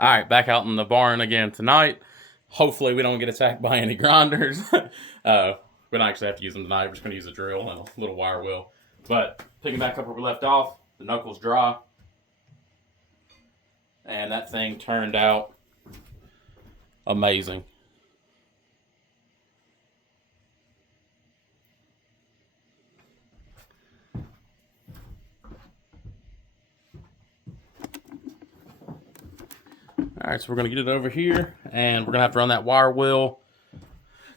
All right, back out in the barn again tonight. Hopefully, we don't get attacked by any grinders. We don't actually have to use them tonight. We're just going to use a drill and a little wire wheel. But picking back up where we left off, the knuckle's dry. And that thing turned out amazing. All right, so we're going to get it over here, and we're going to have to run that wire wheel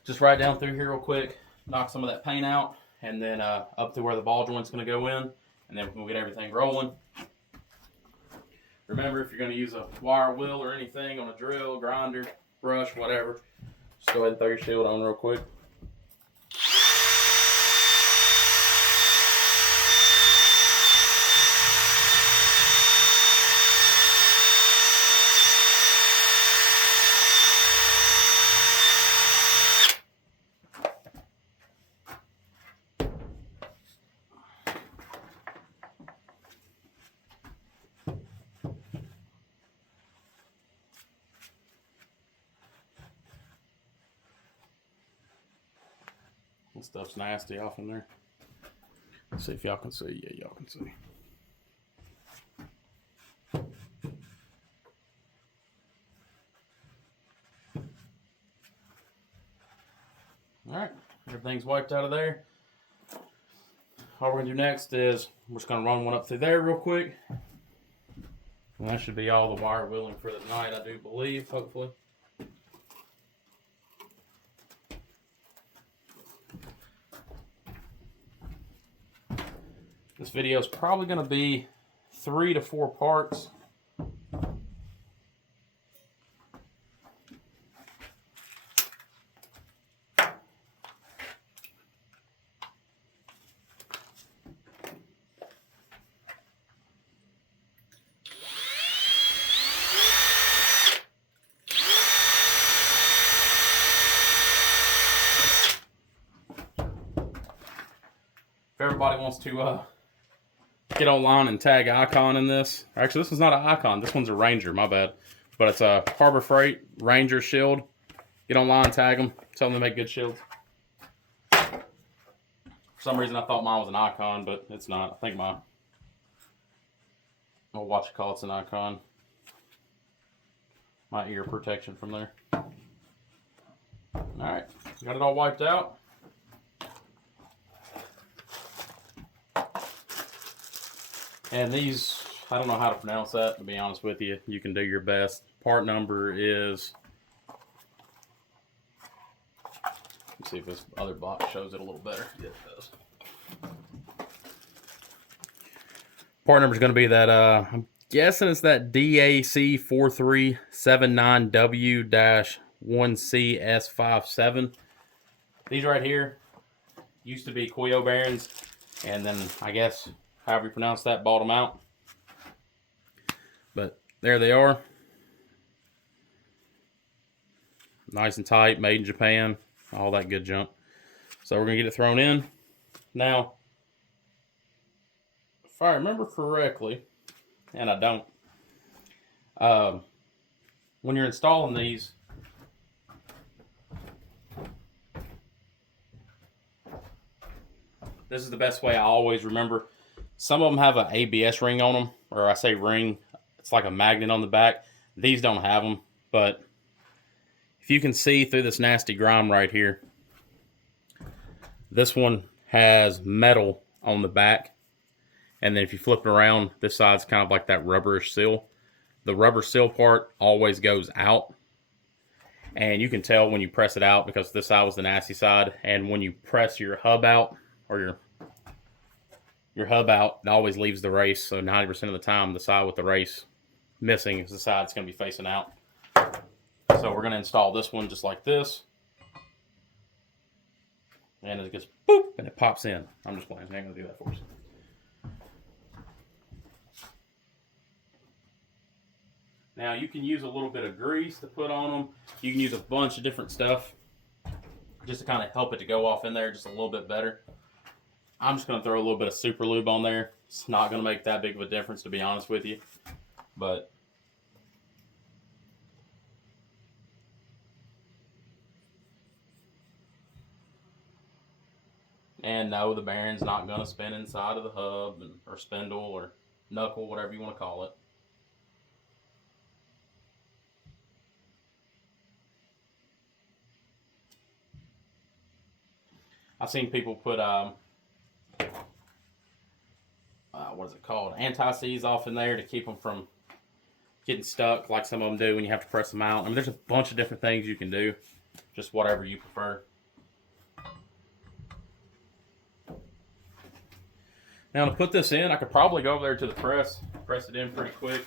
just right down through here real quick, knock some of that paint out, and then up to where the ball joint's going to go in, and then we'll get everything rolling. Remember, if you're going to use a wire wheel or anything on a drill, grinder, brush, whatever, just go ahead and throw your shield on real quick. This stuff's nasty off in there. Let's see if y'all can see. Yeah, y'all can see. All right, everything's wiped out of there. All we're going to do next is we're just going to run one up through there real quick. And that should be all the wire wheeling for the night, I do believe, hopefully. This video is probably going to be 3 to 4 parts. If everybody wants to get online and tag Icon in this. Actually, this is not an Icon. This one's a Ranger. My bad. But it's a Harbor Freight Ranger shield. Get online, tag them. Tell them to make good shields. For some reason, I thought mine was an Icon, but it's not. I think my watch call it's an Icon. My ear protection from there. Alright, got it all wiped out. And these, I don't know how to pronounce that, to be honest with you. You can do your best. Part number is, let's see if this other box shows it a little better. Yeah, it does. Part number is going to be that, I'm guessing it's that DAC 4379W-1CS57. These right here used to be Koyo bearings, and then I guess however you pronounce that, bought them out. But there they are. Nice and tight, made in Japan, all that good junk. So we're going to get it thrown in. Now, if I remember correctly, and I don't, when you're installing these, this is the best way I always remember. Some of them have an ABS ring on them, or I say ring, it's like a magnet on the back. These don't have them, but if you can see through this nasty grime right here, this one has metal on the back, and then if you flip it around, this side's kind of like that rubberish seal. The rubber seal part always goes out, and you can tell when you press it out because this side was the nasty side, and when you press your hub out, or your hub out, it always leaves the race. So 90% of the time, the side with the race missing is the side that's going to be facing out. So we're going to install this one just like this. And it goes boop, and it pops in. I'm just playing. I ain't going to do that for us. Now, you can use a little bit of grease to put on them. You can use a bunch of different stuff just to kind of help it to go off in there just a little bit better. I'm just going to throw a little bit of super lube on there. It's not going to make that big of a difference, to be honest with you. But And no, the bearing's not going to spin inside of the hub or spindle or knuckle, whatever you want to call it. I've seen people put what is it called? Anti-seize off in there to keep them from getting stuck, like some of them do when you have to press them out. I mean, there's a bunch of different things you can do, just whatever you prefer. Now to put this in, I could probably go over there to the press it in pretty quick.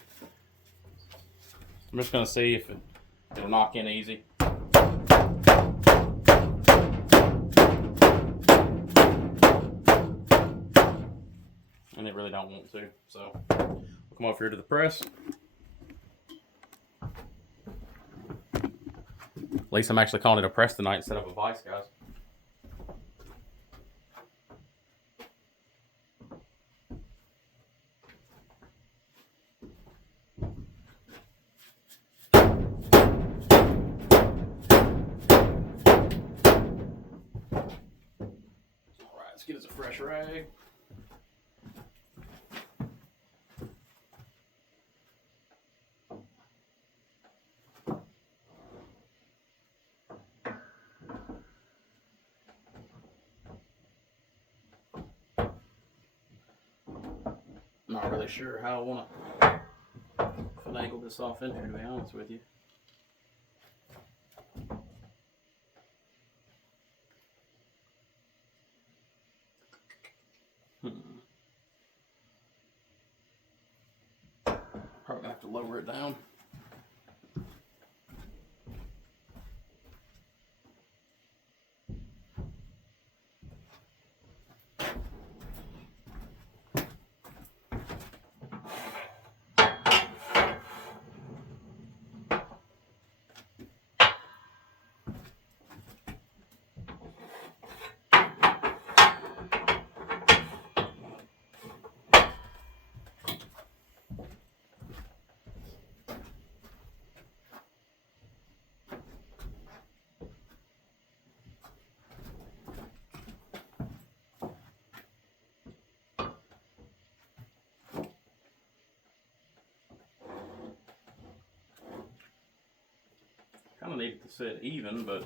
I'm just going to see if it'll knock in easy. And it really don't want to, so we'll come over here to the press. At least I'm actually calling it a press tonight instead of a vise, guys. Alright, let's get us a fresh rag. Not really sure how I want to finagle this off in here, to be honest with you. Probably gonna have to lower it down. Kind of need it to sit even, but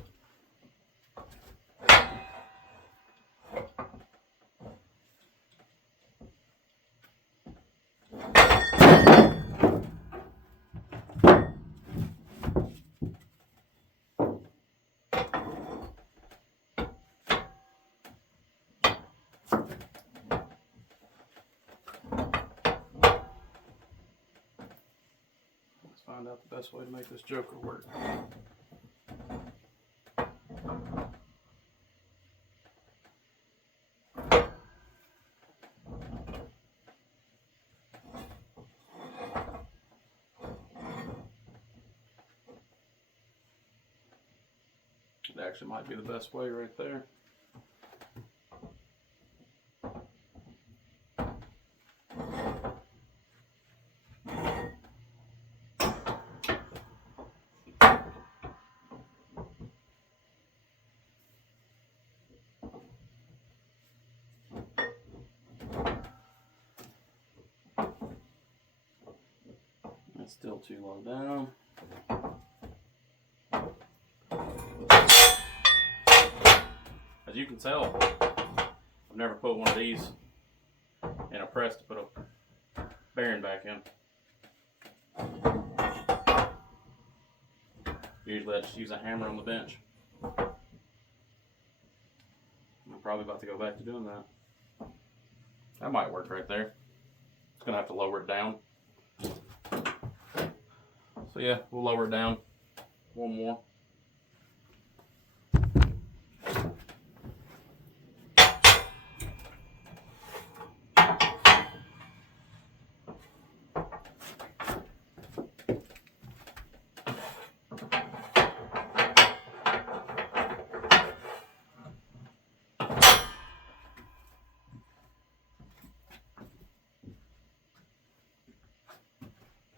let's find out the best way to make this joker work. It actually might be the best way right there. That's still too low down. As you can tell, I've never put one of these in a press to put a bearing back in. Usually I just use a hammer on the bench. I'm probably about to go back to doing that. That might work right there. It's gonna have to lower it down. So yeah, we'll lower it down one more.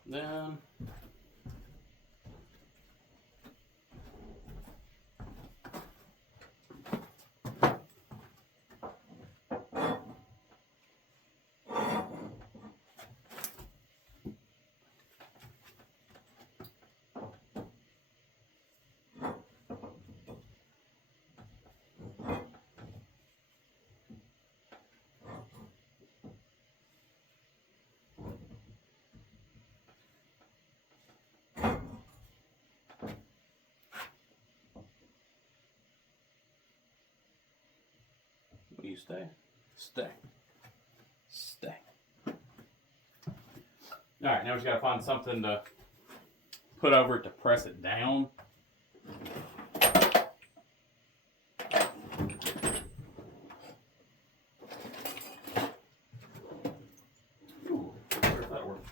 Then stay. Stay. Stay. Alright, now we just gotta find something to put over it to press it down. Ooh, where's that work?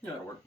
Yeah, that'll work.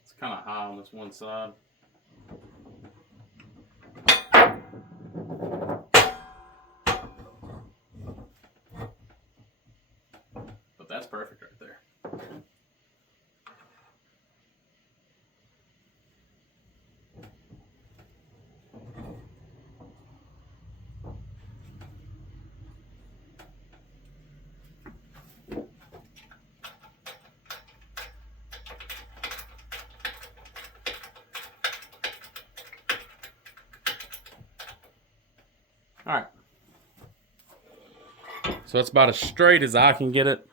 It's kind of high on this one side. But that's perfect right there. Alright. So it's about as straight as I can get it.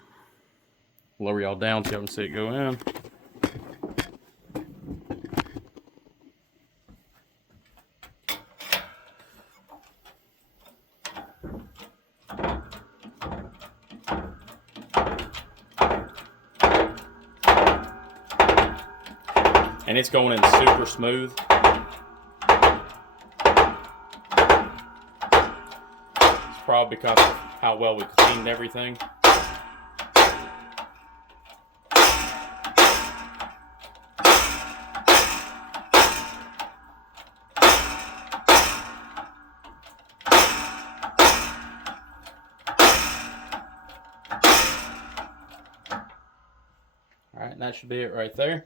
Lower y'all down so you can see it go in. And it's going in super smooth. It's probably because of how well we cleaned everything. Alright, and that should be it right there.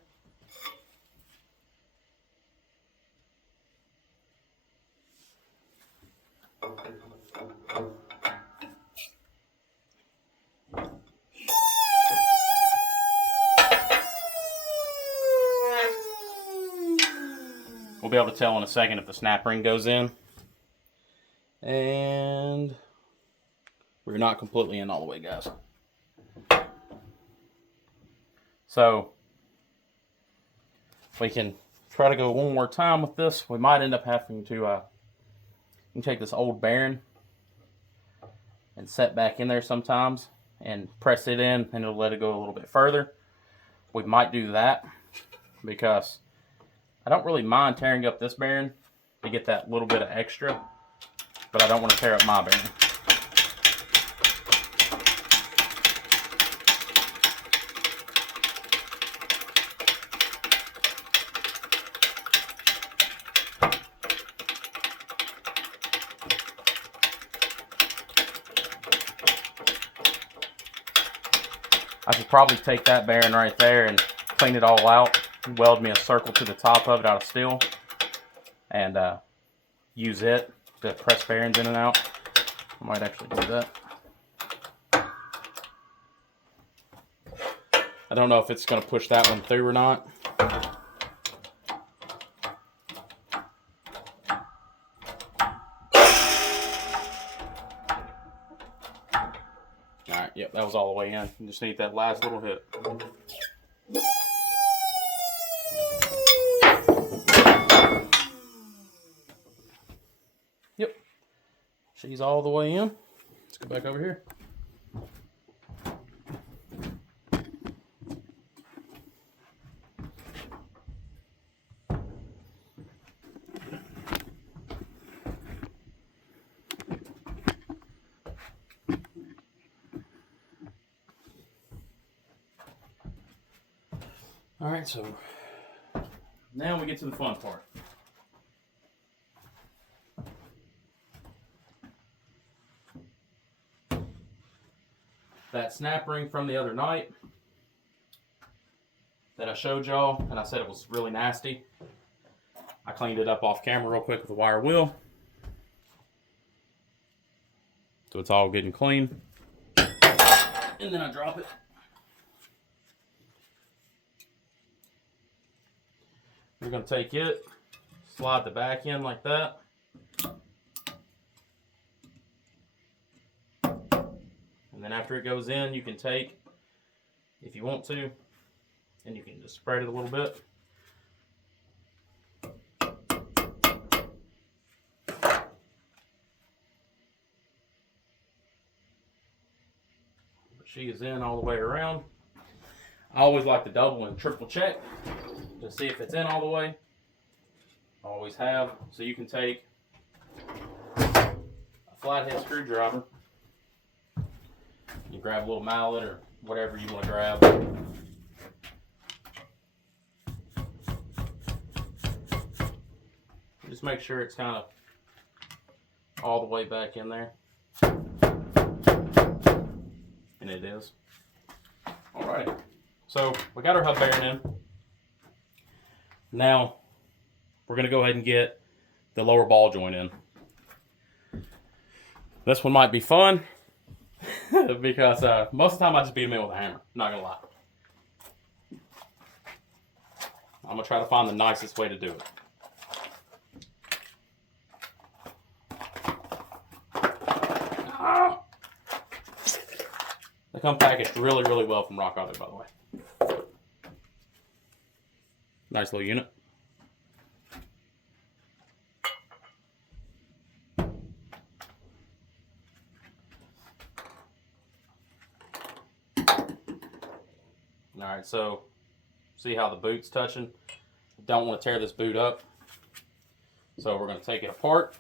We'll be able to tell in a second if the snap ring goes in. And we're not completely in all the way, guys. So we can try to go one more time with this. We might end up having to take this old bearing and set back in there sometimes and press it in, and it'll let it go a little bit further. We might do that because I don't really mind tearing up this bearing to get that little bit of extra, but I don't want to tear up my bearing. I should probably take that bearing right there and clean it all out, weld me a circle to the top of it out of steel, and use it to press bearings in and out. I might actually do that. I don't know if it's going to push that one through or not. Alright, yep, that was all the way in. You just need that last little hit. She's all the way in. Let's go back over here. All right, so now we get to the fun part. That snap ring from the other night that I showed y'all, and I said it was really nasty. I cleaned it up off camera real quick with a wire wheel. So it's all getting clean. And then I drop it. We're going to take it, slide the back in like that. And then after it goes in, you can take, if you want to, and you can just spread it a little bit. She is in all the way around. I always like to double and triple check to see if it's in all the way. Always have. So you can take a flathead screwdriver. You grab a little mallet or whatever you want to grab. Just make sure it's kind of all the way back in there. And it is. Alright. So we got our hub bearing in. Now we're going to go ahead and get the lower ball joint in. This one might be fun because most of the time I just beat them in with a hammer. Not going to lie. I'm going to try to find the nicest way to do it. They come packaged really, really well from Rock Auto, by the way. Nice little unit. Alright, so see how the boot's touching? Don't want to tear this boot up. So we're going to take it apart.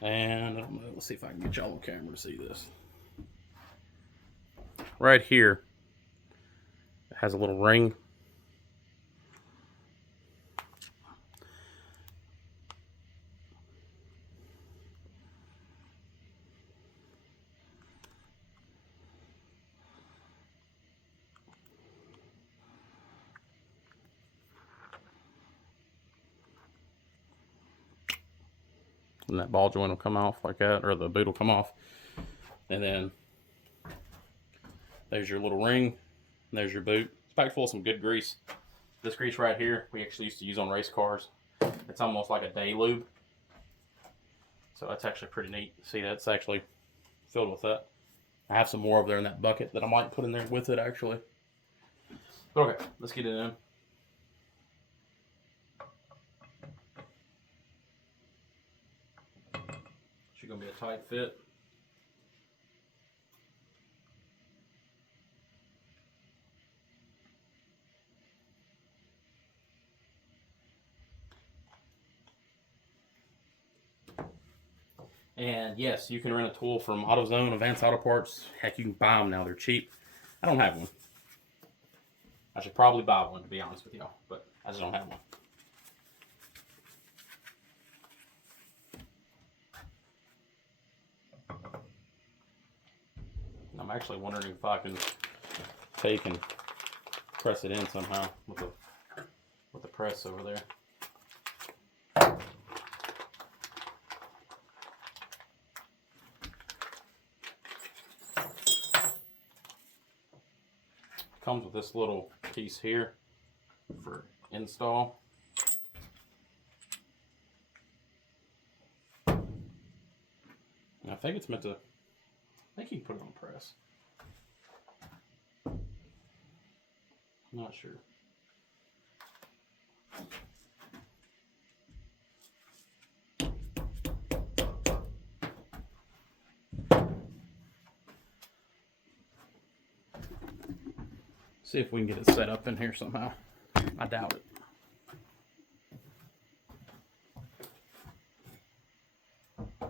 And I don't know, let's see if I can get y'all on camera to see this. Right here, it has a little ring. And that ball joint will come off like that, or the boot will come off. And then there's your little ring, and there's your boot. It's packed full of some good grease. This grease right here, we actually used to use on race cars. It's almost like a day lube. So that's actually pretty neat. See, that's actually filled with that. I have some more over there in that bucket that I might put in there with it, actually. But okay, let's get it in. She's going to be a tight fit. And yes, you can rent a tool from AutoZone, Advanced Auto Parts. Heck, you can buy them now. They're cheap. I don't have one. I should probably buy one, to be honest with y'all, but I just don't have one. I'm actually wondering if I can take and press it in somehow with the press over there. Comes with this little piece here for install. And I think it's meant to, I think you can put it on press. I'm not sure. See if we can get it set up in here somehow. I doubt it. I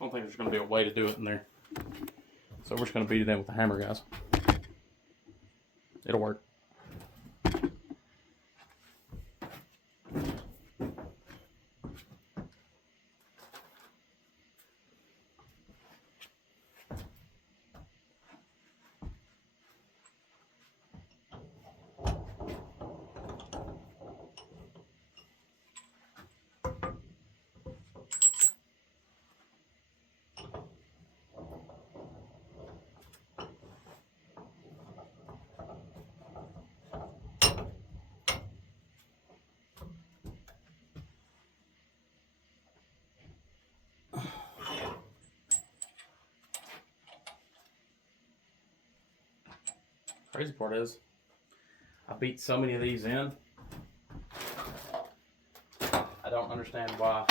don't think there's going to be a way to do it in there. So we're just going to beat it in with the hammer, guys. It'll work. Crazy part is, I beat so many of these in. I don't understand why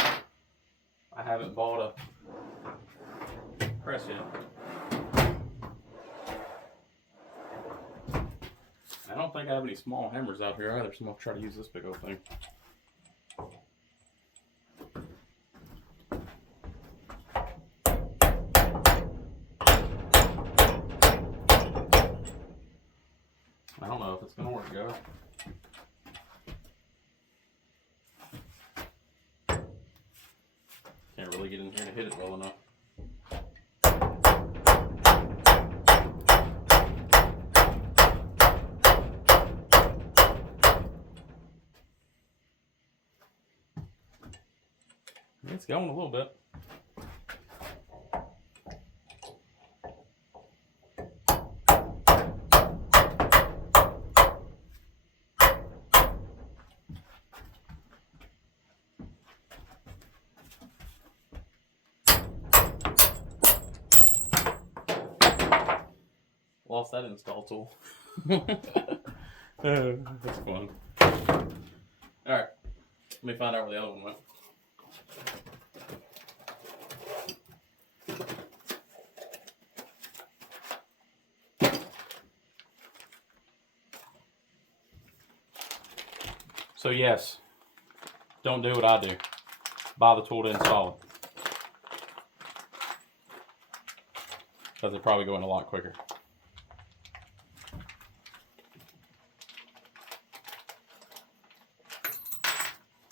I haven't bought a press yet. I don't think I have any small hammers out here either, so I'm going to try to use this big old thing. I don't know if it's going to work, guys. Can't really get in here to hit it well enough. It's going a little bit. Lost that install tool. That's fun. Alright, let me find out where the other one went. So yes, don't do what I do. Buy the tool to install it. Because it'll probably go in a lot quicker.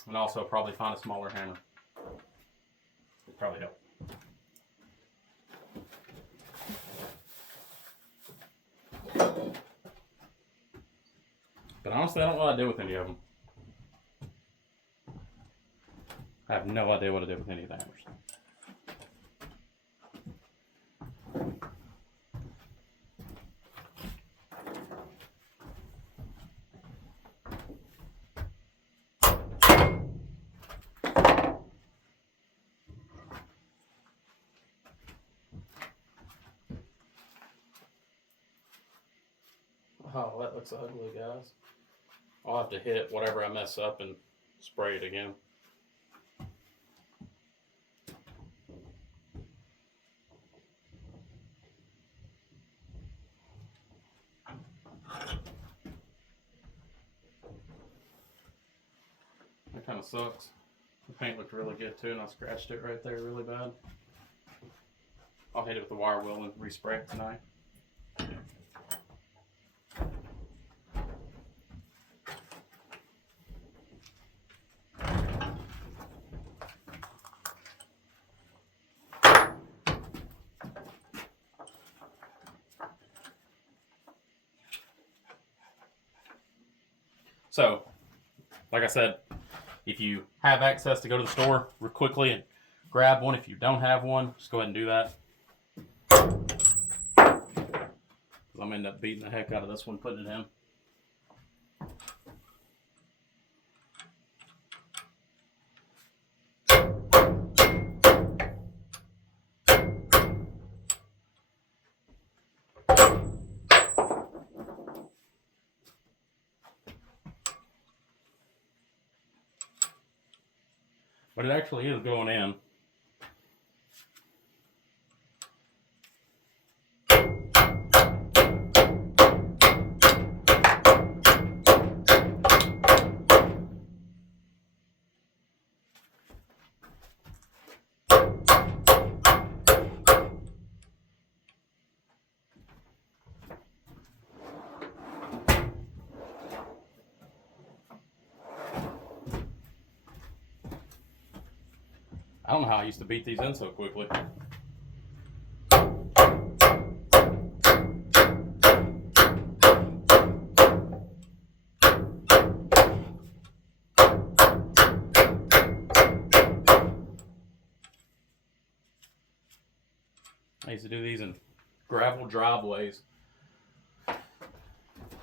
And also probably find a smaller hammer. It'd probably help. But honestly, I don't know what I did with any of them. I have no idea what I did with any of the hammers. Oh, that looks ugly, guys. I'll have to hit whatever I mess up and spray it again. That kind of sucks. The paint looked really good too, and I scratched it right there really bad. I'll hit it with the wire wheel and respray it tonight. So, like I said, if you have access to go to the store real quickly and grab one, if you don't have one, just go ahead and do that. I'm going to end up beating the heck out of this one, putting it in. But it actually is going in. don't know how I used to beat these in so quickly. I used to do these in gravel driveways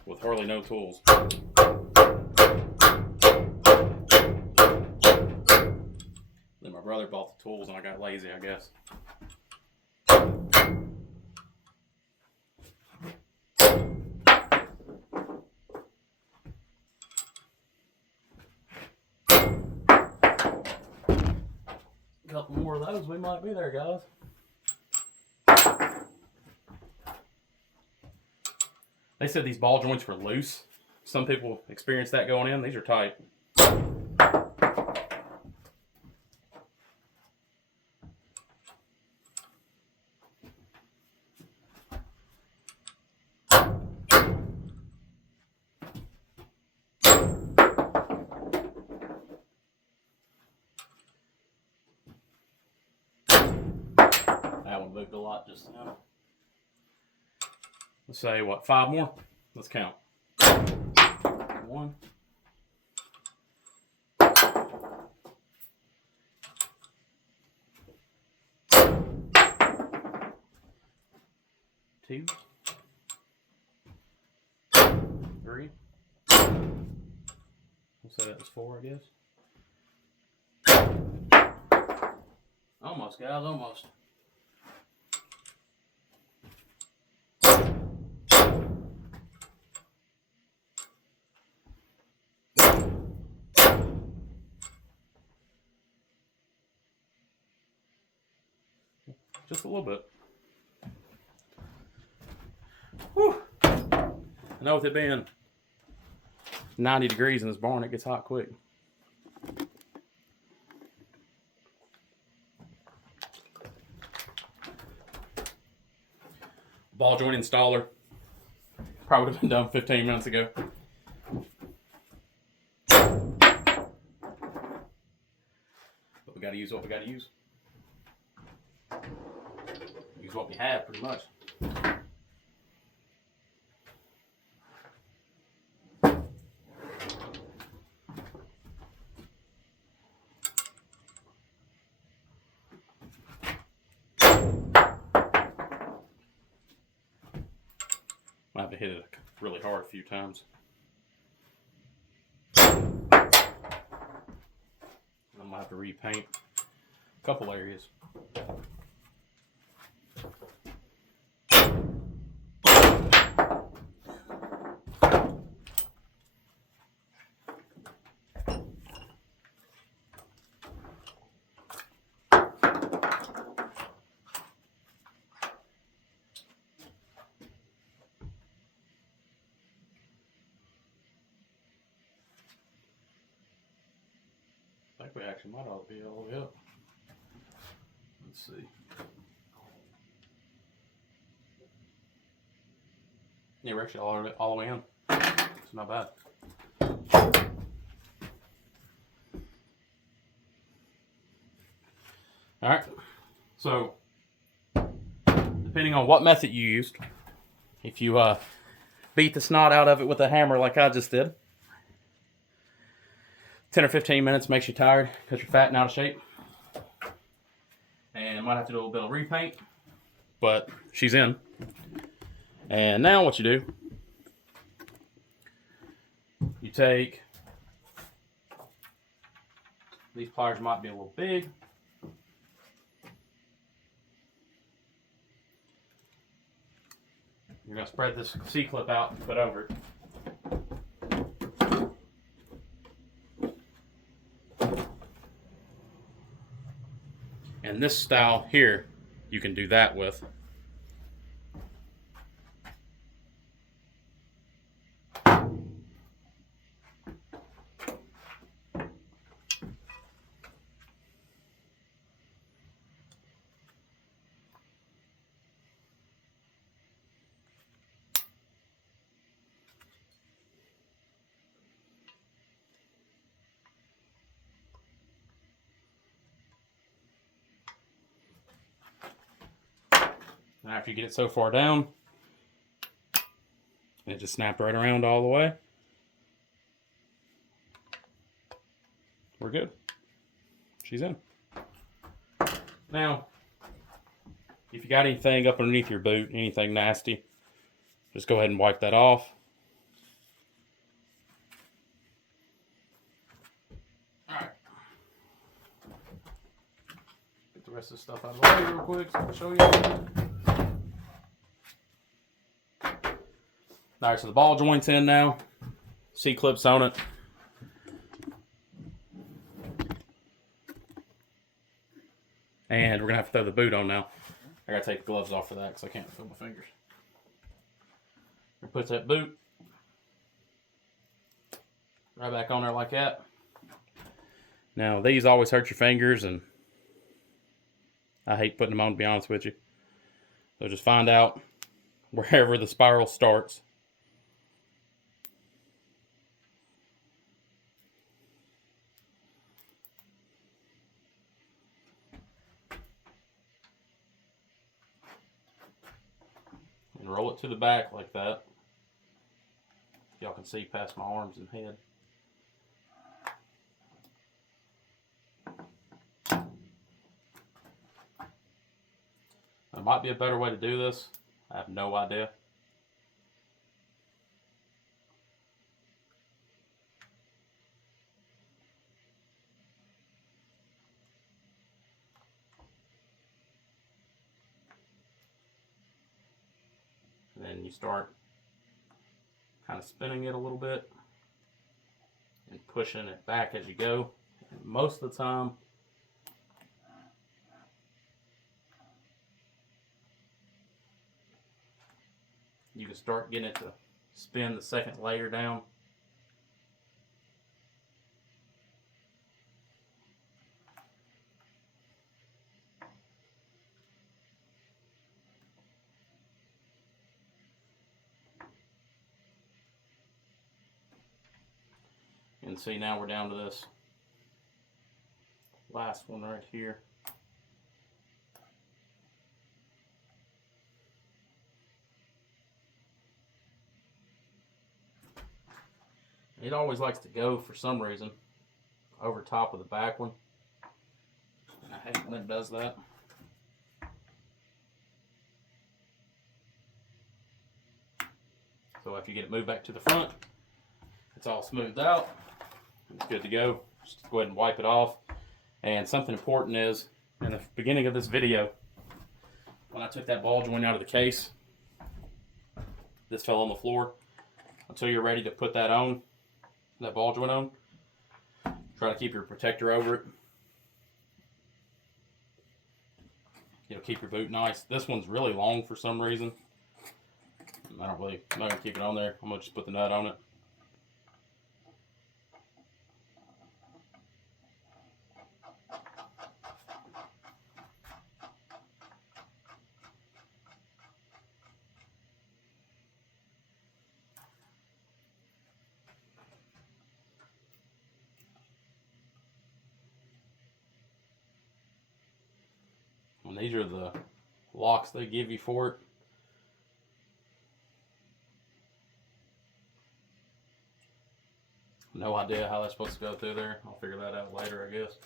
with hardly no tools. Then my brother bought the tools and I got lazy, I guess. A couple more of those, we might be there, guys. They said these ball joints were loose. Some people experience that going in. These are tight. That one moved a lot just now. Let's say, what, 5 more? Let's count. 1. 2. 3. We'll say that was 4, I guess. Almost, guys, almost. Just a little bit. Whew. I know with it being 90 degrees in this barn, it gets hot quick. Ball joint installer. Probably would have been done 15 minutes ago. But we got to use what we got to use. Use what we have, pretty much. I have to hit it really hard a few times. I'm gonna have to repaint a couple areas. I think we actually might all be all the way up. Let's see. Yeah, we're actually all the way in. It's not bad. All right. So, depending on what method you used, if you beat the snot out of it with a hammer like I just did, 10 or 15 minutes makes you tired because you're fat and out of shape. And might have to do a little bit of repaint, but she's in. And now what you do, you take, these pliers might be a little big. You're going to spread this C-clip out and put over it. And this style here, you can do that with. After you get it so far down, it just snapped right around all the way. We're good. She's in. Now, if you got anything up underneath your boot, anything nasty, just go ahead and wipe that off. Alright. Get the rest of the stuff out of the way real quick so I can show you. Alright, so the ball joint's in now. C-clips on it. And we're going to have to throw the boot on now. I got to take the gloves off for that because I can't feel my fingers. Put that boot right back on there like that. Now, these always hurt your fingers, and I hate putting them on, to be honest with you. So just find out wherever the spiral starts. And roll it to the back like that. Y'all can see past my arms and head. There might be a better way to do this. I have no idea. And then you start kind of spinning it a little bit and pushing it back as you go. And most of the time, you can start getting it to spin the second layer down. And see, now we're down to this last one right here. It always likes to go, for some reason, over top of the back one. And I hate when it does that. So if you get it moved back to the front, it's all smoothed out. It's good to go. Just go ahead and wipe it off. And something important is, in the beginning of this video, when I took that ball joint out of the case, this fell on the floor. Until you're ready to put that on, that ball joint on, try to keep your protector over it. It'll keep your boot nice. This one's really long for some reason. I'm not going to keep it on there. I'm going to just put the nut on it. And these are the locks they give you for it. No idea how that's supposed to go through there. I'll figure that out later, I guess.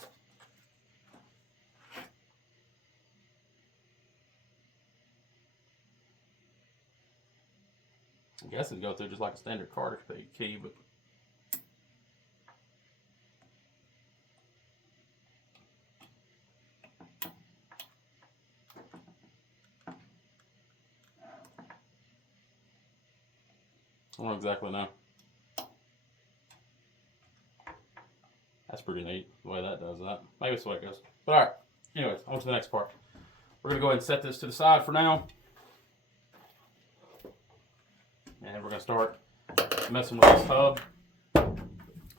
I guess it'd go through just like a standard Carter key, but I don't exactly know. That's pretty neat, the way that does that. Maybe that's the way it goes. But alright, anyways, on to the next part. We're going to go ahead and set this to the side for now. And we're going to start messing with this hub.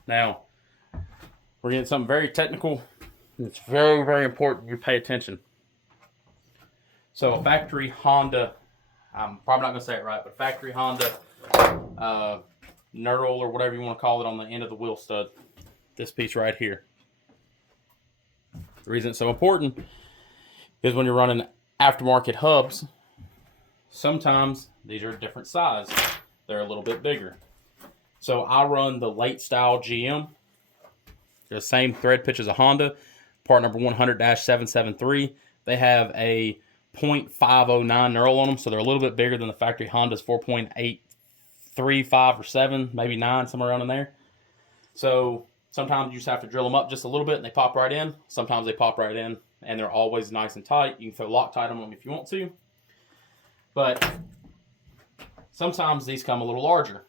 Now, we're getting something very technical. It's very, very important you pay attention. So a factory Honda, I'm probably not going to say it right, but factory Honda knurl or whatever you want to call it on the end of the wheel stud. This piece right here. The reason it's so important is when you're running aftermarket hubs, sometimes these are a different size. They're a little bit bigger. So I run the late style GM. They're the same thread pitch as a Honda, part number 100-773. They have a .509 knurl on them, so they're a little bit bigger than the factory Honda's 4.835 or 7, maybe 9, somewhere around in there. So sometimes you just have to drill them up just a little bit and they pop right in. Sometimes they pop right in and they're always nice and tight. You can throw Loctite on them if you want to. But sometimes these come a little larger.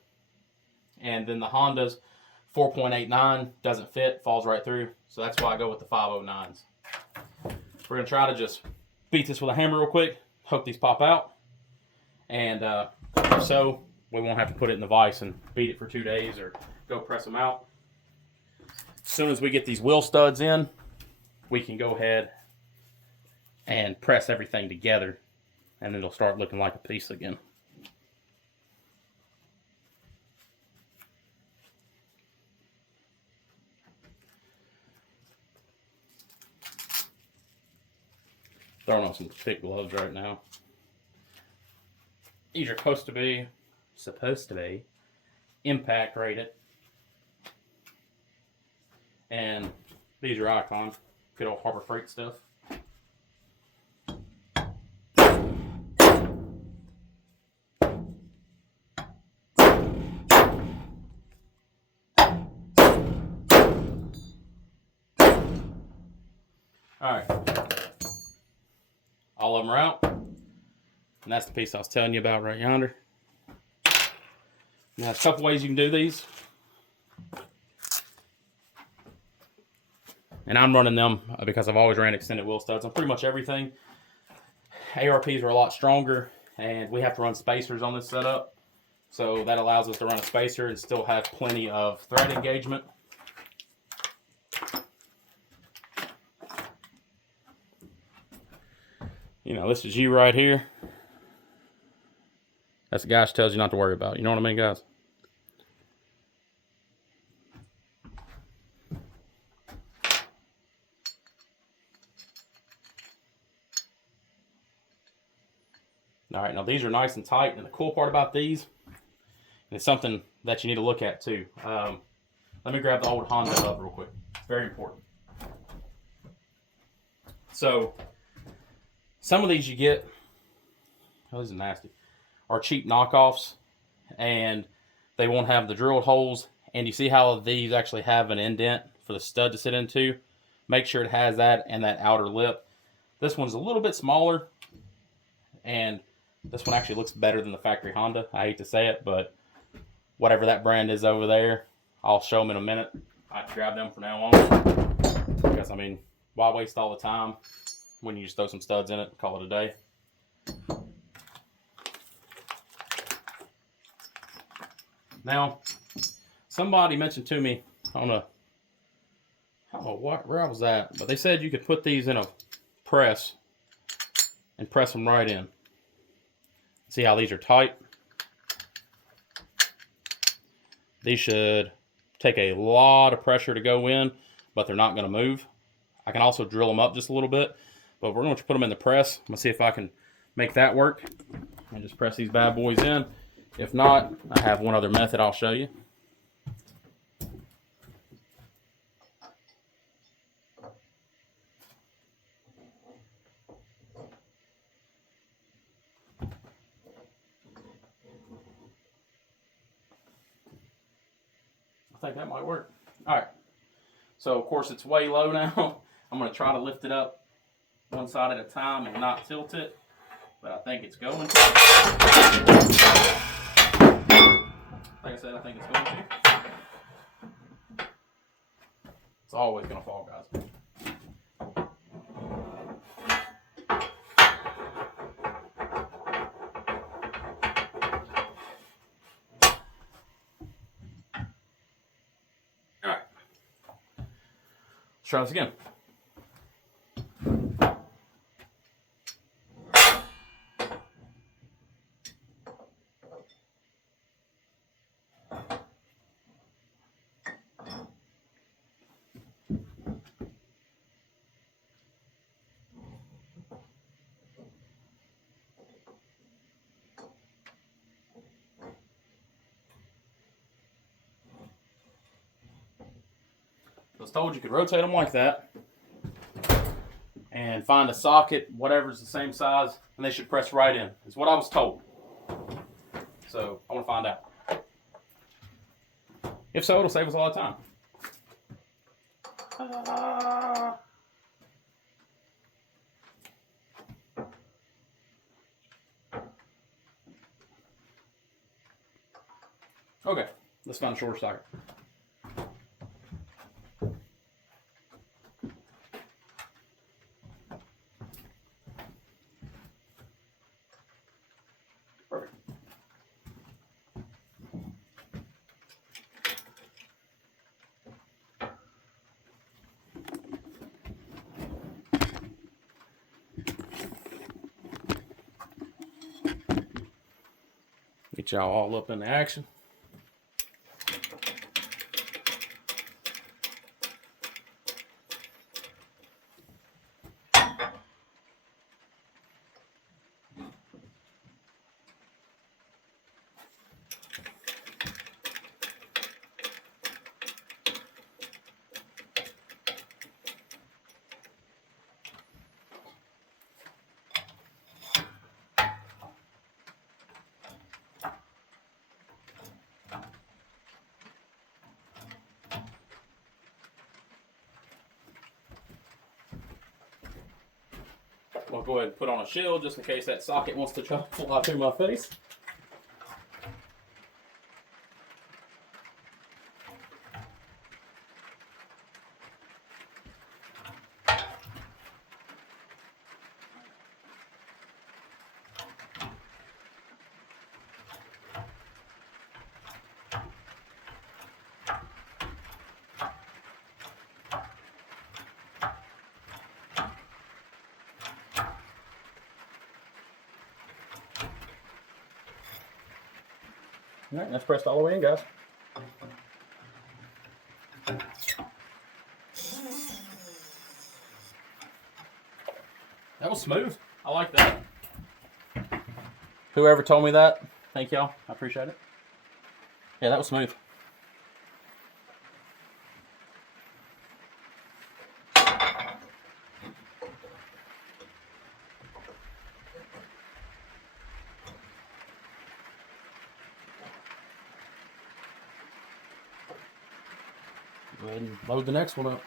And then the Honda's 4.89 doesn't fit, falls right through. So that's why I go with the 509s. We're going to try to just beat this with a hammer real quick. Hope these pop out. And if so, we won't have to put it in the vise and beat it for 2 days or go press them out. As soon as we get these wheel studs in, we can go ahead and press everything together, and it'll start looking like a piece again. Throwing on some thick gloves right now. These are supposed to be impact rated. And these are Icon, good old Harbor Freight stuff. Alright, all of them are out, and that's the piece I was telling you about right yonder. Now, there's a couple ways you can do these. And I'm running them because I've always ran extended wheel studs on pretty much everything. ARPs are a lot stronger, and we have to run spacers on this setup. So that allows us to run a spacer and still have plenty of thread engagement. You know, this is you right here. That's the guy who tells you not to worry about. You know what I mean, guys? All right, now these are nice and tight, and the cool part about these, and it's something that you need to look at too. Let me grab the old Honda up real quick. It's very important. So, some of these you get, oh, these are nasty, are cheap knockoffs, and they won't have the drilled holes. And you see how these actually have an indent for the stud to sit into? Make sure it has that and that outer lip. This one's a little bit smaller, and this one actually looks better than the factory Honda. I hate to say it, but whatever that brand is over there, I'll show them in a minute. I grab them from now on. Because, I mean, why waste all the time when you just throw some studs in it and call it a day? Now, somebody mentioned to me on a, I don't know where I was at, but they said you could put these in a press and press them right in. See how these are tight? These should take a lot of pressure to go in, but they're not going to move. I can also drill them up just a little bit, but we're going to put them in the press. I'm going to see if I can make that work and just press these bad boys in. If not, I have one other method I'll show you. I think that might work. All right. So, of course, it's way low now. I'm going to try to lift it up one side at a time and not tilt it. But I think it's going to. Like I said, I think it's going to. It's always going to fall, guys. All right. Let's try this again. was told you could rotate them like that and find a socket, whatever's the same size, and they should press right in. Is what I was told. So I want to find out. If so, it'll save us a lot of time. Okay, let's find a shorter socket. Perfect. Get y'all all up in the action. I'll go ahead and put on a shield just in case that socket wants to try to fly through my face. All right, that's pressed all the way in, guys. That was smooth. I like that. Whoever told me that, thank y'all. I appreciate it. Yeah, that was smooth. Go ahead and load the next one up.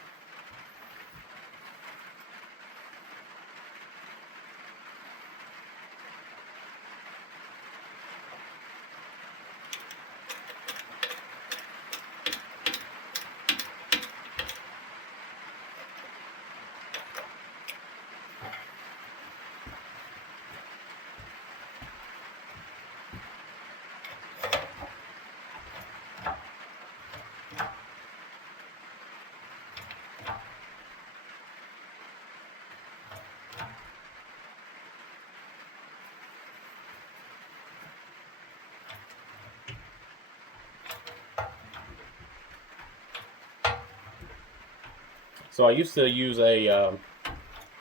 So I used to use a,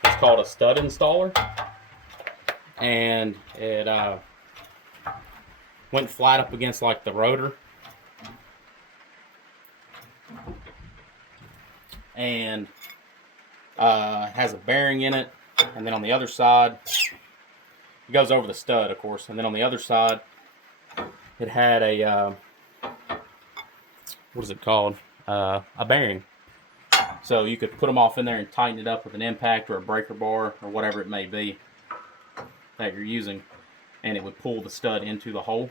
it's called a stud installer, and it went flat up against like the rotor, and has a bearing in it, and then on the other side, it goes over the stud, of course, and then on the other side, it had a, what is it called, a bearing. So you could put them off in there and tighten it up with an impact or a breaker bar or whatever it may be that you're using, and it would pull the stud into the hole.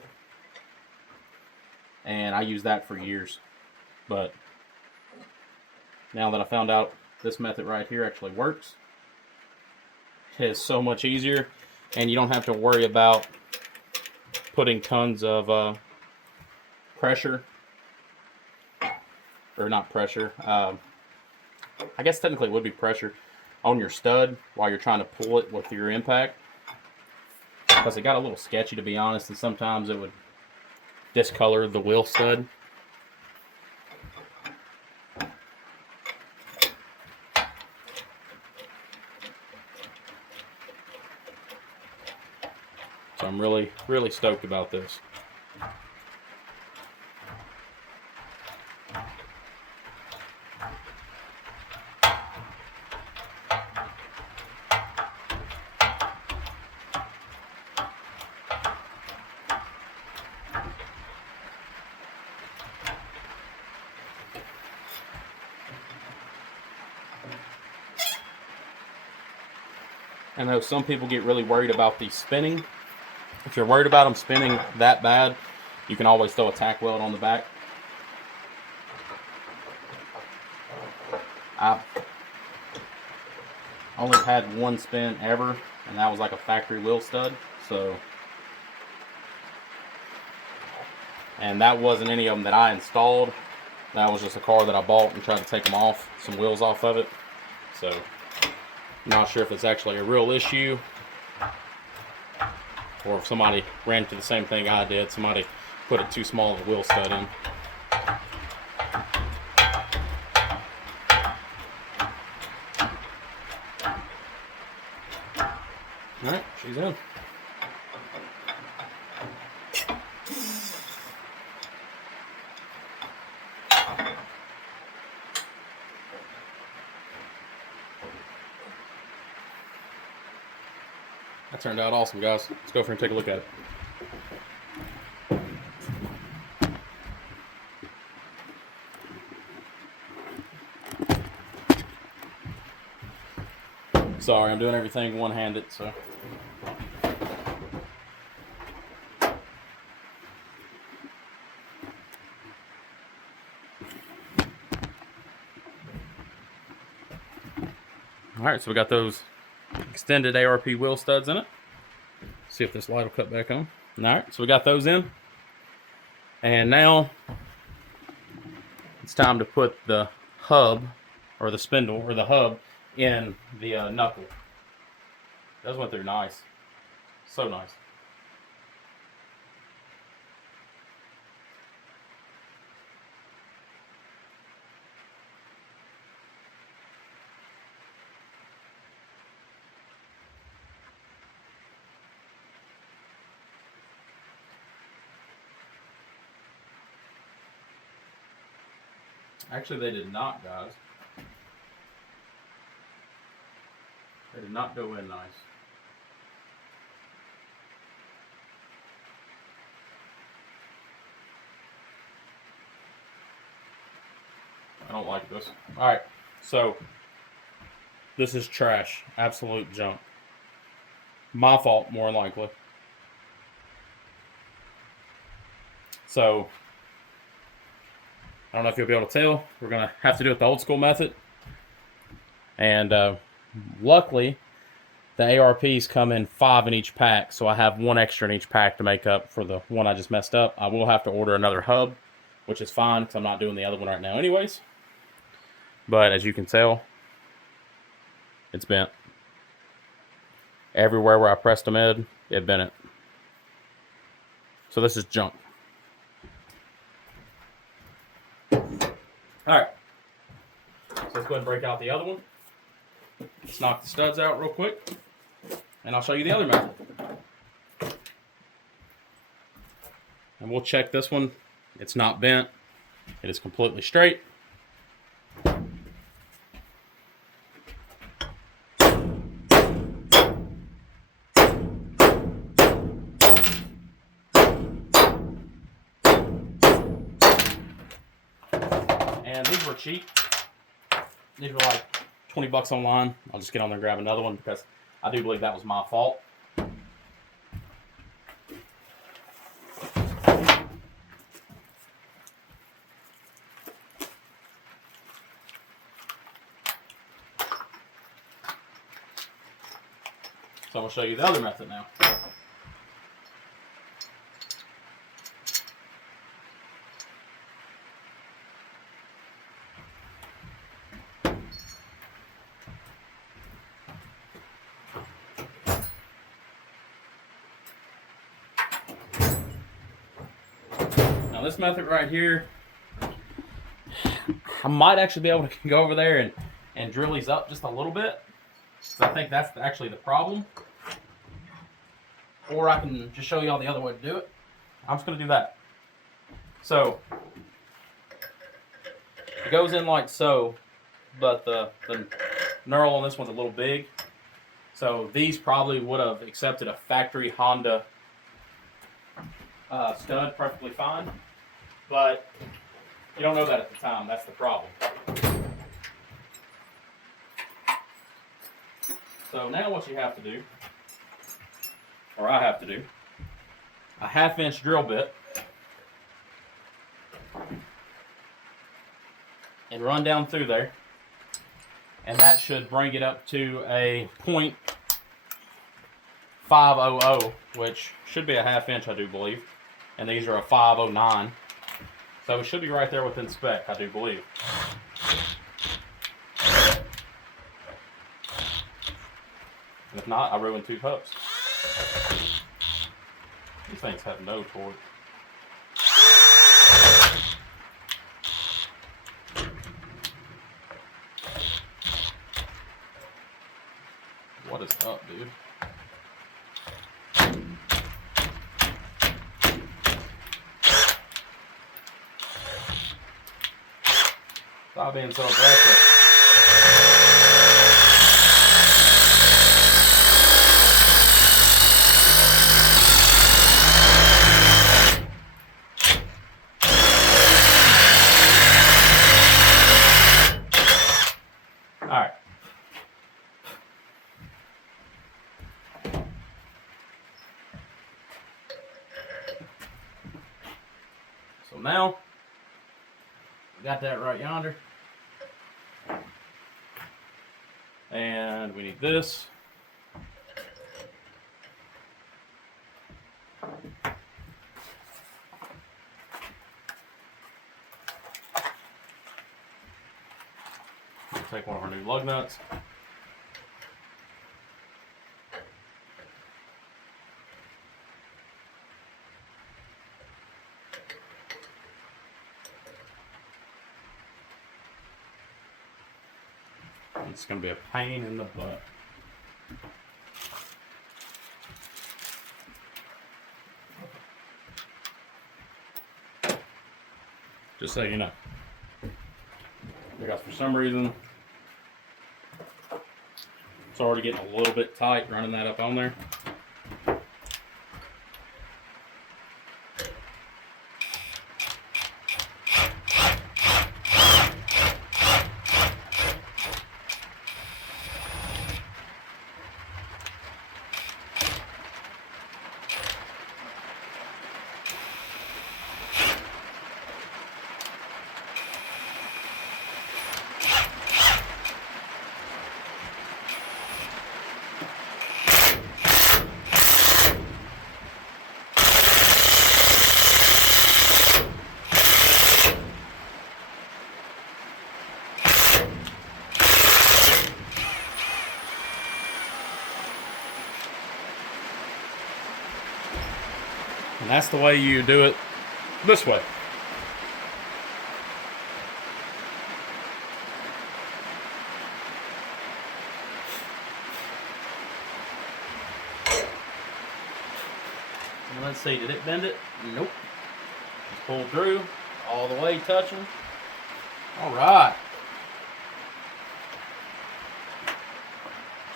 And I used that for years, but now that I found out this method right here actually works, it's so much easier, and you don't have to worry about putting tons of pressure, or not pressure, I guess technically it would be pressure on your stud while you're trying to pull it with your impact, because it got a little sketchy, to be honest, and sometimes it would discolor the wheel stud. So I'm really, really stoked about this. I know some people get really worried about these spinning. If you're worried about them spinning that bad, you can always throw a tack weld on the back. I've only had one spin ever, and that was like a factory wheel stud. So, and that wasn't any of them that I installed. That was just a car that I bought and tried to take them off, some wheels off of it. So, I'm not sure if it's actually a real issue, or if somebody ran into the same thing I did. Somebody put it too small of a wheel stud in. Alright, she's in. That turned out awesome, guys. Let's go over and take a look at it. Sorry, I'm doing everything one-handed, so. Alright, so we got those extended ARP wheel studs in it. See if this light will cut back on. Alright, so we got those in. And now it's time to put the hub, or the spindle, or the hub in the knuckle. Those went through nice. So nice. Actually, they did not, guys. They did not go in nice. I don't like this. Alright, so this is trash. Absolute junk. My fault, more than likely. So, I don't know if you'll be able to tell. We're going to have to do it the old school method. And luckily, the ARPs come in 5 in each pack, so I have 1 extra in each pack to make up for the one I just messed up. I will have to order another hub, which is fine because I'm not doing the other one right now anyways. But as you can tell, it's bent. Everywhere where I pressed them in, it bent it. So this is junk. Alright, so let's go ahead and break out the other one. Let's knock the studs out real quick, and I'll show you the other method. And we'll check this one. It's not bent. It is completely straight. And these were cheap. These were like 20 bucks online. I'll just get on there and grab another one because I do believe that was my fault. So I'll show you the other method now. Now this method right here, I might actually be able to go over there and drill these up just a little bit. So I think that's actually the problem. Or I can just show you all the other way to do it. I'm just going to do that. So it goes in like so, but the knurl on this one's a little big. So these probably would have accepted a factory Honda stud perfectly fine. But you don't know that at the time. That's the problem. So now what you have to do, or I have to do, a 1/2 inch drill bit and run down through there, and that should bring it up to a .500, which should be a 1/2 inch, I do believe, and these are a 509, so it should be right there within spec, I do believe. And if not, I ruined 2 cups. These things have no torque. What is up, dude? Stop being so aggressive. Alright. So now, we got that right yonder. And we need this. We'll take one of our new lug nuts. It's going to be a pain in the butt. Just so you know. Because for some reason, it's already getting a little bit tight running that up on there. And that's the way you do it this way. And let's see, did it bend it? Nope. Just pulled through, all the way touching. All right.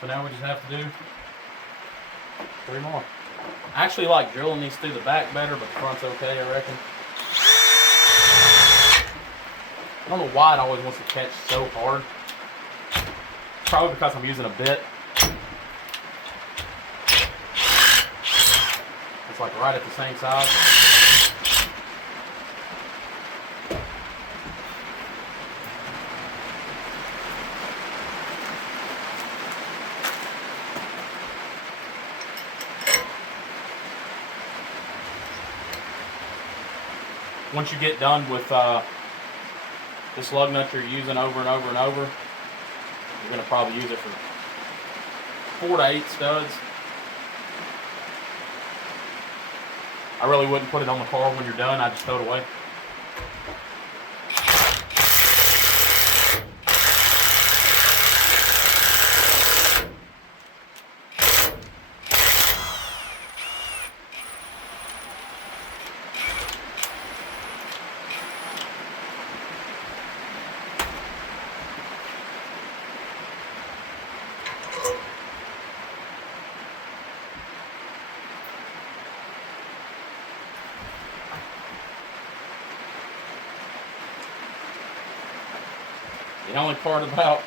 So now we just have to do 3 more. I actually like drilling these through the back better, but the front's okay, I reckon. I don't know why it always wants to catch so hard. Probably because I'm using a bit. It's like right at the same size. Once you get done with this lug nut you're using over and over and over, you're going to probably use it for 4 to 8 studs. I really wouldn't put it on the car when you're done. I just throw it away. The only part about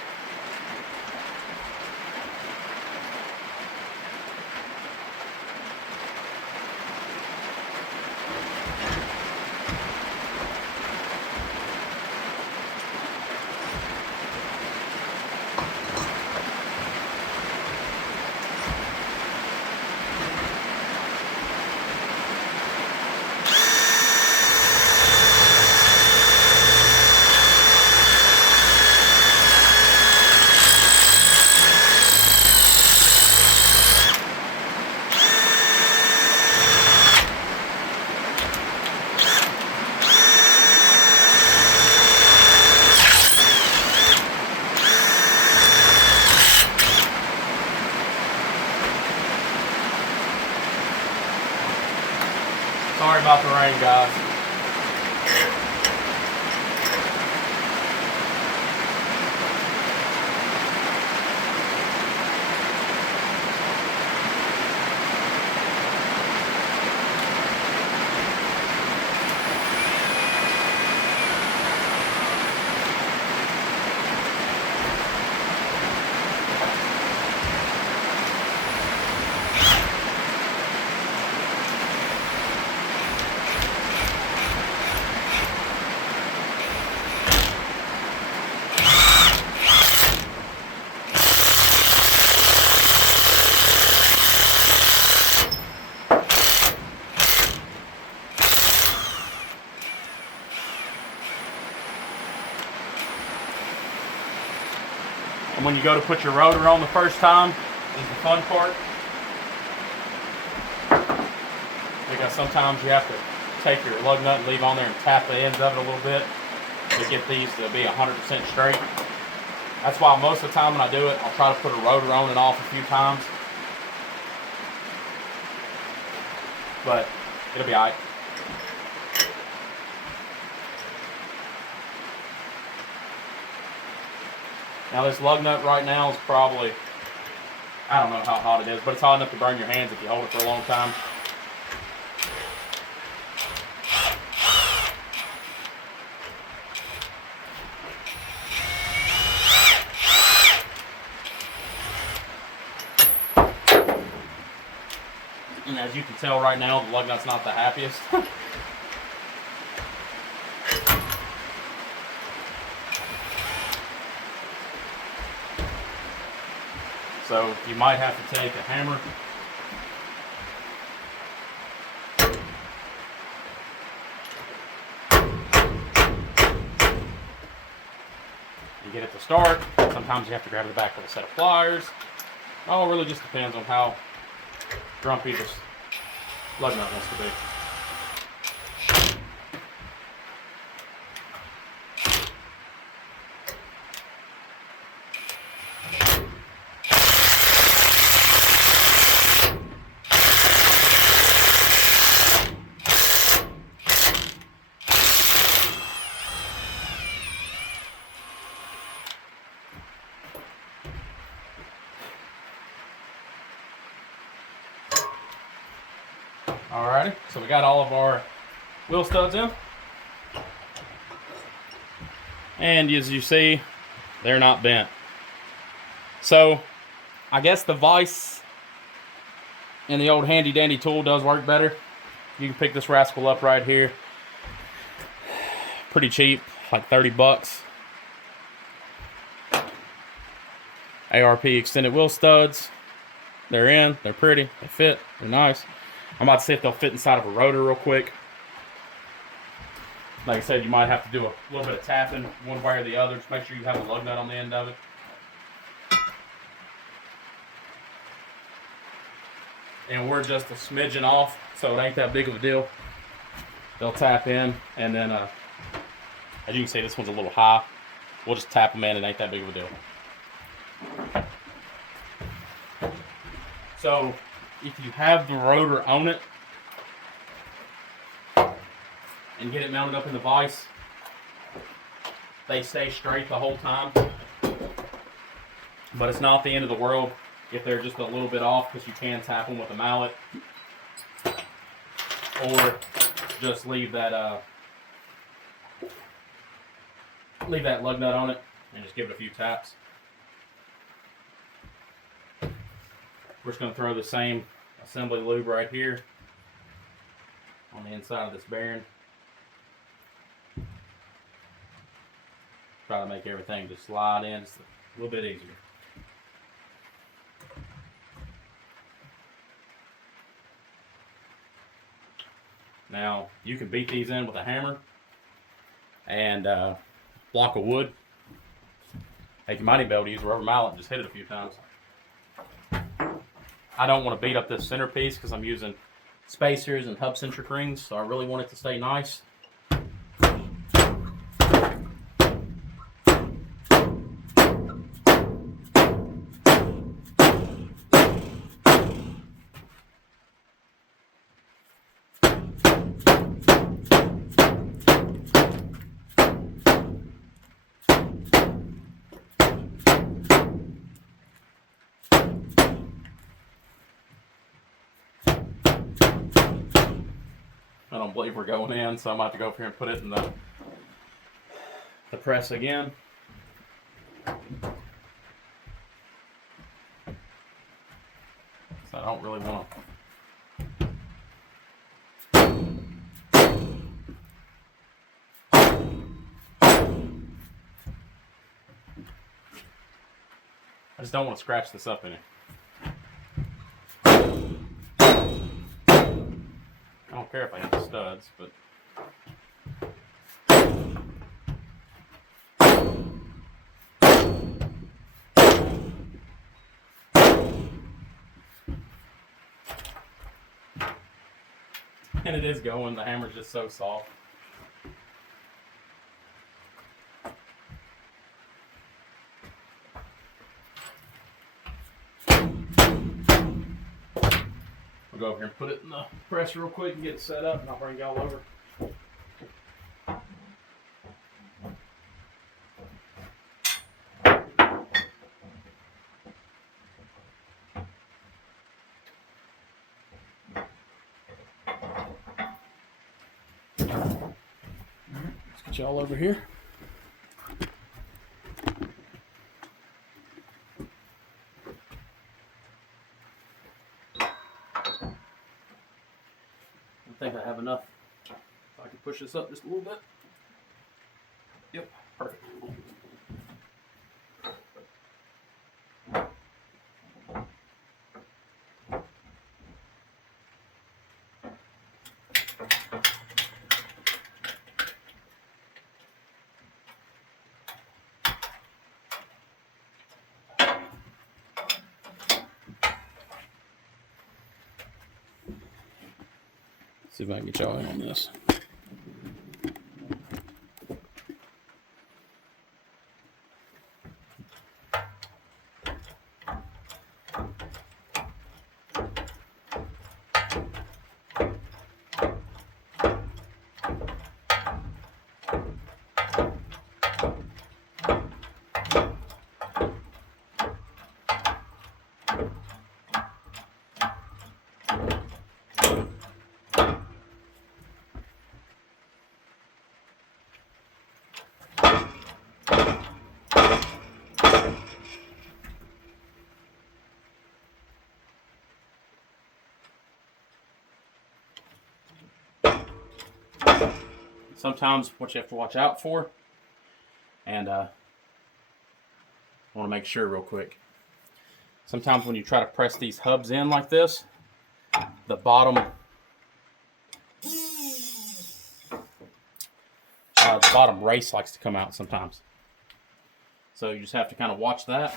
guys. And when you go to put your rotor on the first time is the fun part. Because sometimes you have to take your lug nut and leave on there and tap the ends of it a little bit to get these to be 100% straight. That's why most of the time when I do it, I'll try to put a rotor on and off a few times. But it'll be alright. Now this lug nut right now is probably, I don't know how hot it is, but it's hot enough to burn your hands if you hold it for a long time. And as you can tell right now, the lug nut's not the happiest. So you might have to take a hammer and get it to start. Sometimes you have to grab the back with a set of pliers. It all really just depends on how grumpy this lug nut wants to be. Alrighty, so we got all of our wheel studs in. And as you see, they're not bent. So, I guess the vise and the old handy dandy tool does work better. You can pick this rascal up right here. Pretty cheap, like 30 bucks. ARP extended wheel studs. They're in, they're pretty, they fit, they're nice. I'm about to see if they'll fit inside of a rotor real quick. Like I said, you might have to do a little bit of tapping one way or the other. Just make sure you have a lug nut on the end of it. And we're just a smidgen off, so it ain't that big of a deal. They'll tap in, and then as you can see, this one's a little high. We'll just tap them in, and it ain't that big of a deal. So, if you have the rotor on it and get it mounted up in the vise, they stay straight the whole time. But it's not the end of the world if they're just a little bit off, because you can tap them with a mallet, or just leave that lug nut on it and just give it a few taps. We're just going to throw the same assembly lube right here on the inside of this bearing. Try to make everything just slide in just a little bit easier. Now, you can beat these in with a hammer and a block of wood. Heck, you might even be able to use a rubber mallet and just hit it a few times. I don't want to beat up this centerpiece because I'm using spacers and hub centric rings, so I really want it to stay nice. I don't believe we're going in, so I'm about to go over here and put it in the press again. So I don't really want to. I just don't want to scratch this up in it. I don't care if I hit the studs, but and it is going. The hammer's just so soft. We'll go over here and put it in the press real quick and get it set up, and I'll bring y'all over. Let's get y'all over here. I think I have enough. If I can push this up just a little bit. Yep, perfect. See if I can get y'all in on this. Sometimes what you have to watch out for, and I want to make sure real quick. Sometimes when you try to press these hubs in like this, the bottom race likes to come out sometimes. So you just have to kind of watch that.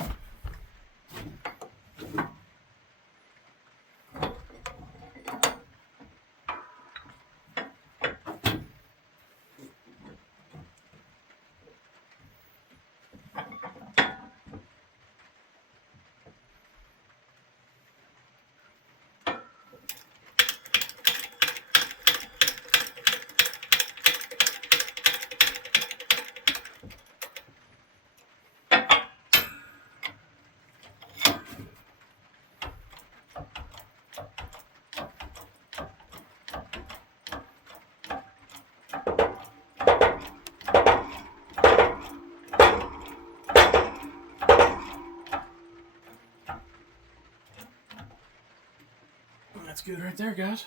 That's good right there, guys.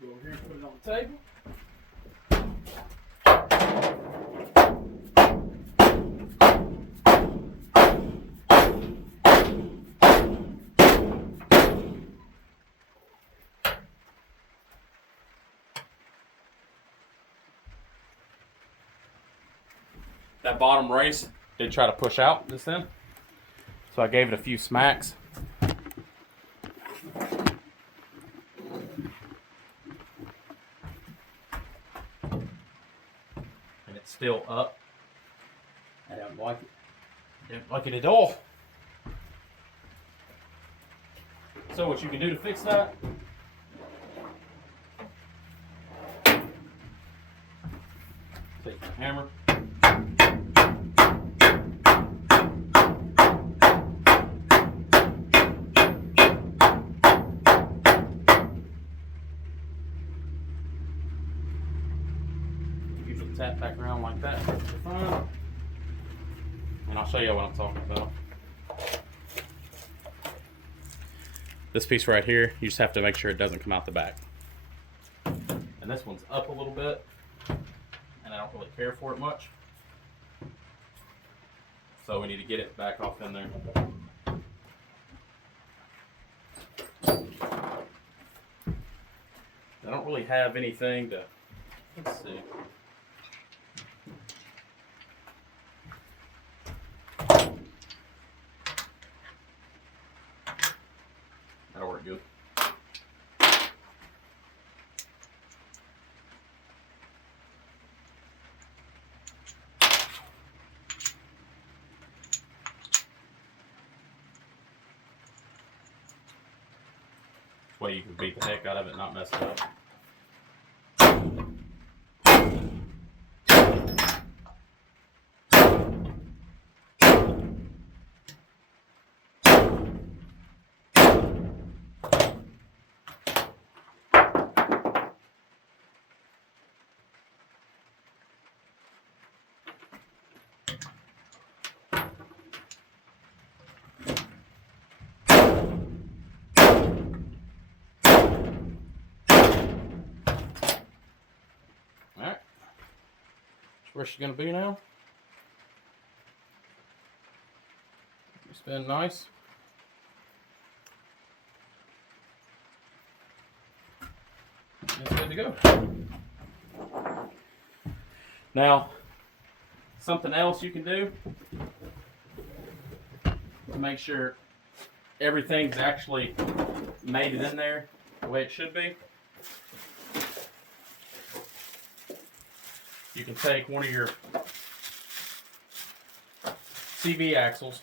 Go over here and put it on the table. That bottom race did try to push out just then, so I gave it a few smacks. And it's still up. I don't like it. Don't like it at all. So what you can do to fix that Take the hammer. Usually tap back around like that for fun. And I'll show you what I'm talking about. This piece right here, you just have to make sure it doesn't come out the back. And this one's up a little bit, and I don't really care for it much. So we need to get it back off in there. I don't really have anything to, let's see. That'll work good. This way you can beat the heck out of it and not mess it up. Alright, that's where she's going to be now. Spin nice. It's good to go. Now, something else you can do to make sure everything's actually made it in there the way it should be. You can take one of your CV axles,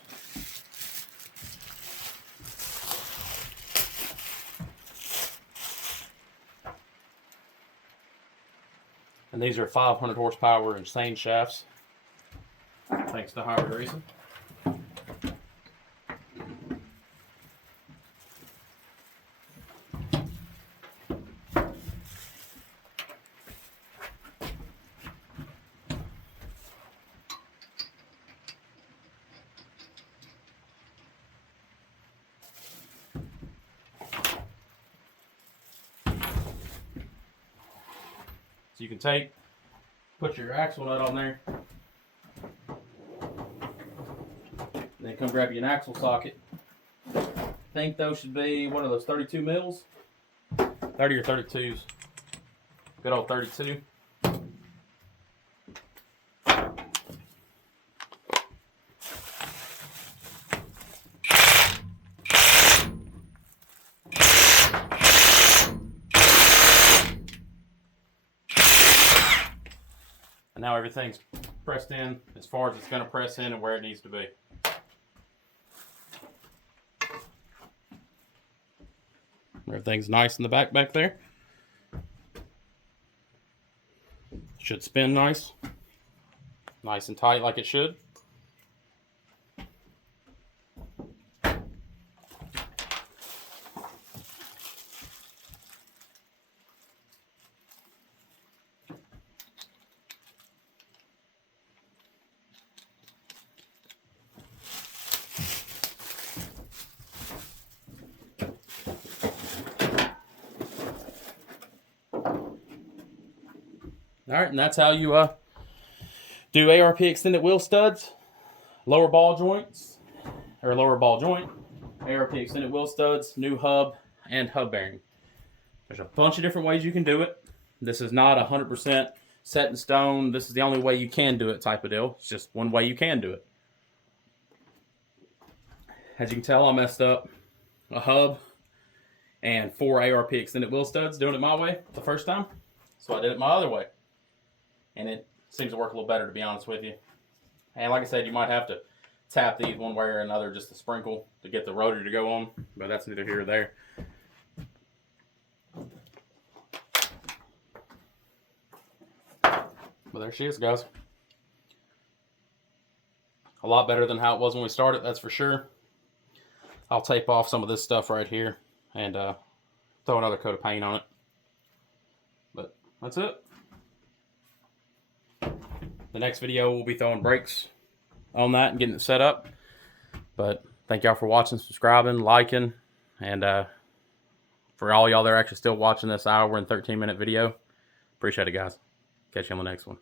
and these are 500 horsepower insane shafts, thanks to Hybrid Racing. So you can put your axle nut on there, then come grab you an axle socket. I think those should be, what are those, 32 mils? 30 or 32s. Good old 32. And now everything's pressed in as far as it's going to press in and where it needs to be. Everything's nice in the back there. Should spin nice. Nice and tight like it should. All right, and that's how you do ARP extended wheel studs, lower ball joints, or lower ball joint, ARP extended wheel studs, new hub, and hub bearing. There's a bunch of different ways you can do it. This is not 100% set in stone. This is the only way you can do it type of deal. It's just one way you can do it. As you can tell, I messed up a hub and 4 ARP extended wheel studs doing it my way the first time. So I did it my other way. And it seems to work a little better, to be honest with you. And like I said, you might have to tap these one way or another just to sprinkle to get the rotor to go on, but that's neither here or there. But there she is, guys. A lot better than how it was when we started, that's for sure. I'll tape off some of this stuff right here and throw another coat of paint on it. But that's it. The next video we'll be throwing brakes on that and getting it set up. But thank y'all for watching, subscribing, liking, and for all y'all that are actually still watching this hour and 13-minute video, appreciate it, guys. Catch you on the next one.